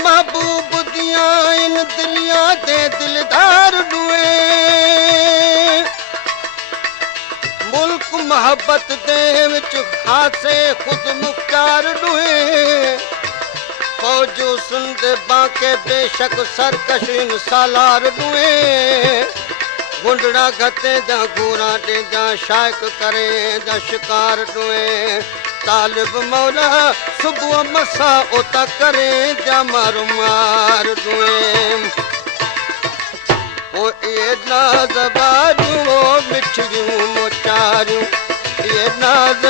महबूब दिया इन दिलिया दे दिलदार डुए मुल्क मोहब्बत दे विच खासे खुद मुख्तार डुए फौजू सुंदे बाके बेशक सरकश सालार डुए गुंडड़ा घते जा घूरा दे जा शायक करे जा शिकार डुए तालिब मौला सुबह मसा उता करे जा मारू मार डुए ओ ये नाज वारू मिठड़ू मोचारू ये नाज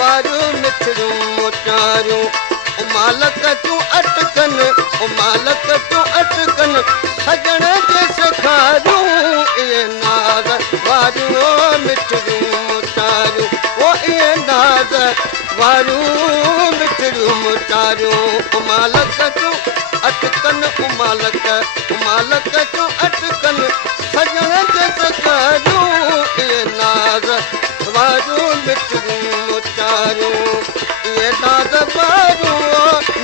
वारू मिठड़ू मोचारू मालक तू अटकन ओ मालक तू अटकन सजण जे सखारू ये नाज वारू मिठड़ू मोचारू ओ ये नाज वारू मिठड़ू मोचारू ओ मालक तू अटकन ओ मालक तू अटकन सजण जे सखारू ये नाज वारू मिठड़ू मोचारू ये नाज वारू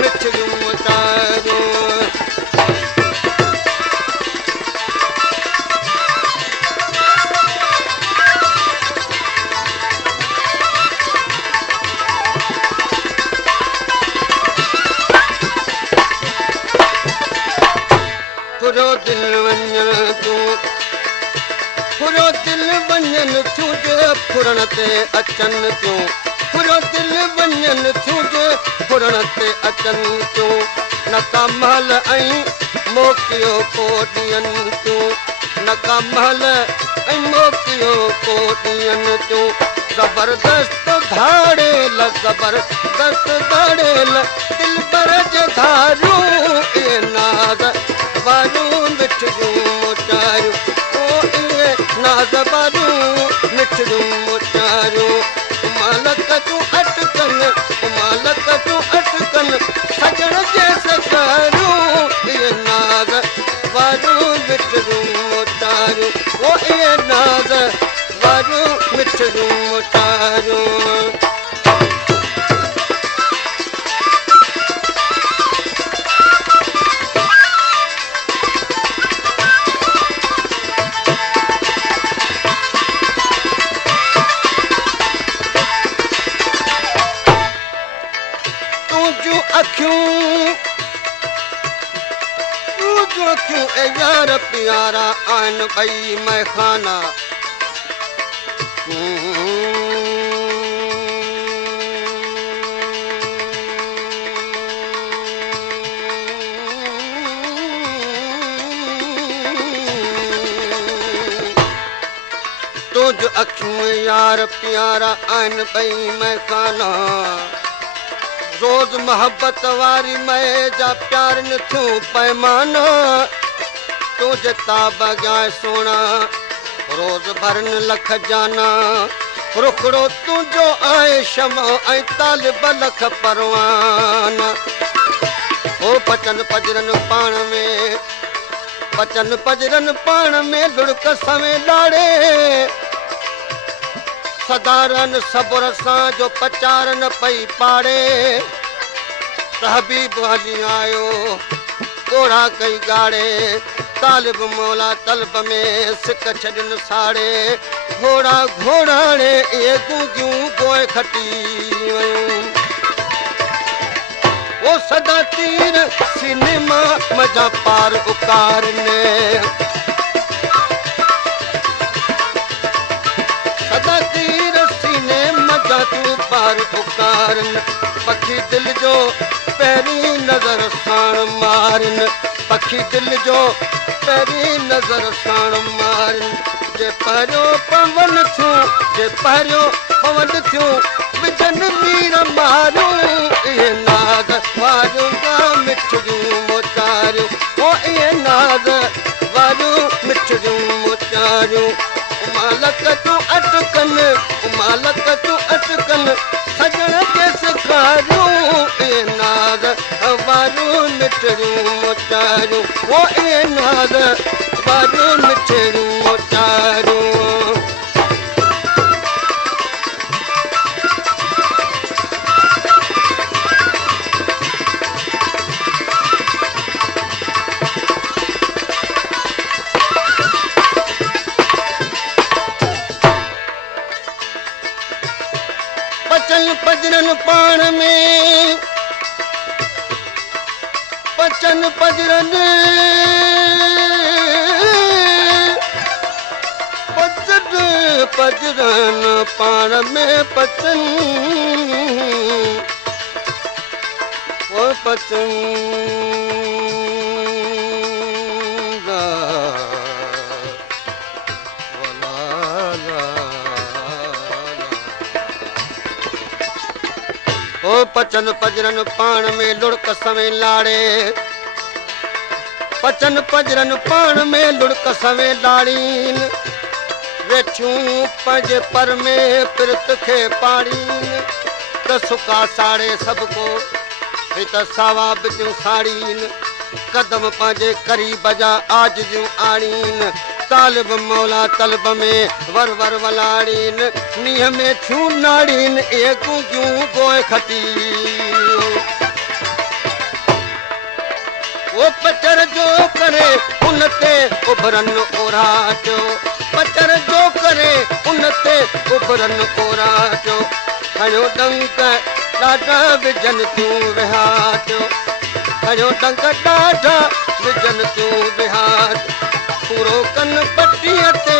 मिठड़ू मोचारू पुरो दिल वञन थियूं जे फुरण ते अचनि थियूं पुरो दिल वञन थियूं जे फुरण ते अचनि थियूं न का महल ऐं मोकियो को ॾियनि थियूं न का महल ऐं मोकियो को ॾियनि थियूं ज़बरदस्त धाड़ेल दिल भर जे धारूं इहे नाज़ वारू मिठड़ू मोचारू ओ इहे नाज़ वारू मिठड़ू मोचारू मालक तू अटकन सजण जे सखारू इहे नाज़ वारू मिठड़ू मोचारू ओ इहे नाज़ वारू मिठड़ू मोचारू अखियूं ए यार प्यारा आइन ॿई मैखाना तुझ अखियूं यार प्यारा आइन ॿई मैखाना रोज मोहब्बत वारी मैं जा प्यार न थियूं पैमाना तुझे ताब जाए सोना रोज भरन लख जाना रुखड़ो तुझो आए शमो ऐं तालिब लख परवाना ओ बचन पजरन पाण में लुड़क समें लाड़े सदारन सबुर सां जो पचारन पई पाड़े हबीब हली आयो घोड़ा कई गाड़े तालिब मौला तलब में सिक छॾन साड़े घोड़ाणे इहे गूंगियूं गोए खटी वयूं ओ सदा तीर सिनेमा मजा पार उकारने सदा तीर सिनेमा जा तू पार उकारन पखी दिल जो पहिरीं नज़र साण मारन पखी दिल जो पहिरीं नज़र साण मारन जे पहिरियों पवन थियूं विझन मीर मारियूं इहे नाज़ वारियूं मिठड़ियूं मोचारियूं ओ इहे नाज़ वारियूं मिठड़ियूं मोचारियूं मालक तूं अटकन सजण खे सेखारियूं इहे नाज़ वारियूं मिठड़ियूं मोचारियूं ओ इहे नाज़ वारियूं मिठड़ियूं मोचारियूं पजरन पाण में पचन पजरन पजरन पाण में पचन ओ पचन ओ पचन पजरन पाण में लुड़क सवें लाड़े पचन पजरन पाण में लुड़क सवें लाड़ीन वेठियूं पंहिंजे पर में पिरत खे पाड़ीन त सुका साड़े सभु को हित सावा बिटियूं साड़ीन कदम पंहिंजे करीब जा आज जूं आणीन तालिब मौला तलब में वर वर वलाड़ीन नीह में थियूं नाड़ीन ए गूंगियूं गोए खटी ओ पचर जो करे उन ते उभरन ओरा जो पचर जो करे उन ते उभरन ओरा जो खयो डंक ॾाढा विझन तूं विहार जो खयो डंक ॾाढा विझन तूं विहार पूरो कन पट्टीअ ते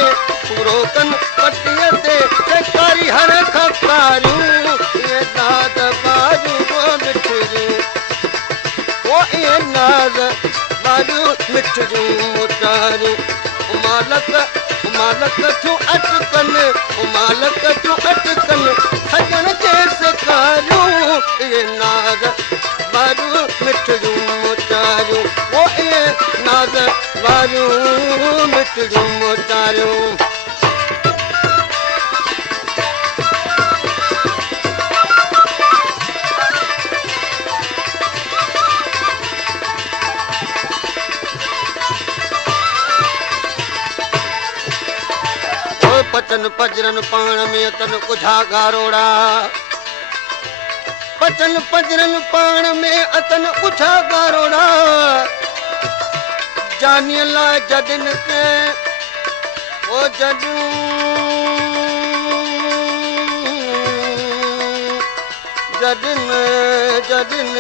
पूरो कन पट्टीअ ते सेकारी हर खकारियूं इहे दाद बारियूं मिठियूं ओ इहे नाज़ बारियूं मिठियूं मुटारियूं मालक मालक थियूं अटकन मालक थियूं अटकन सजण जे सेकारियूं इहे नाज़ बारियूं मिठियूं मुटारियूं ओ इहे नाज़ बारियूं मिठियूं मुटारियूं पचन पजरन पाण में अतन उझा गारोड़ा पचन पजरन पाण में अतन उझा गारोड़ा जानिय लाइ जॾिन के ओ जॾियूं जॾिन जॾिन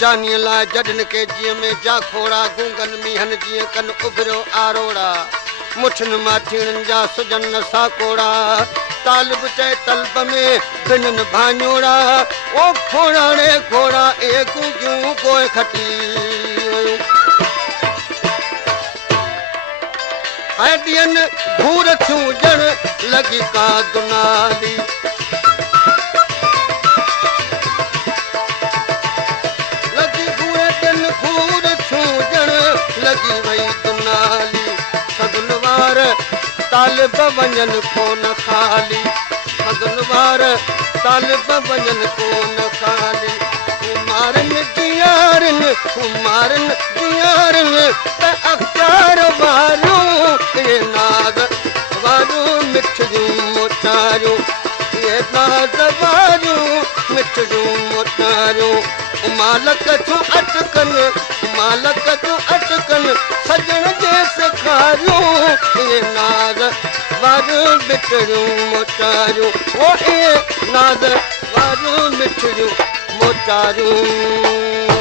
जानिय लाइ जॾिन के जीअं में जा खोड़ा गूंगन मीहन जीअं कन उभरियो आरोड़ा मुठिन माठियुनि जा सुजन साकोड़ा तालिब चए तलब में बिनन भाञोड़ा ओ खोड़ाणे खोड़ा ए गूंगियूं गोए खटी ऐं ॾियनि घूर थियूं ॼण लॻी का दुनाली लगी वही दुनाली सगुन वार तालिब वञन कोन खाली सगुन वार तालिब वञन कोन खाली कुमारन जियारन त अख्तियार वारियूं ये नाज़ वारियूं मिठियूं मोटारियूं ये नाज़ वारियूं मिठियूं मोटारियूं मालक थियूं अटकन मालक थियूं अटकन सजण जे सेखारियूं इहे नाज़ वारियूं मिठियूं मोटारियूं ओ इहे नाज़ वारियूं मिठियूं मोटारियूं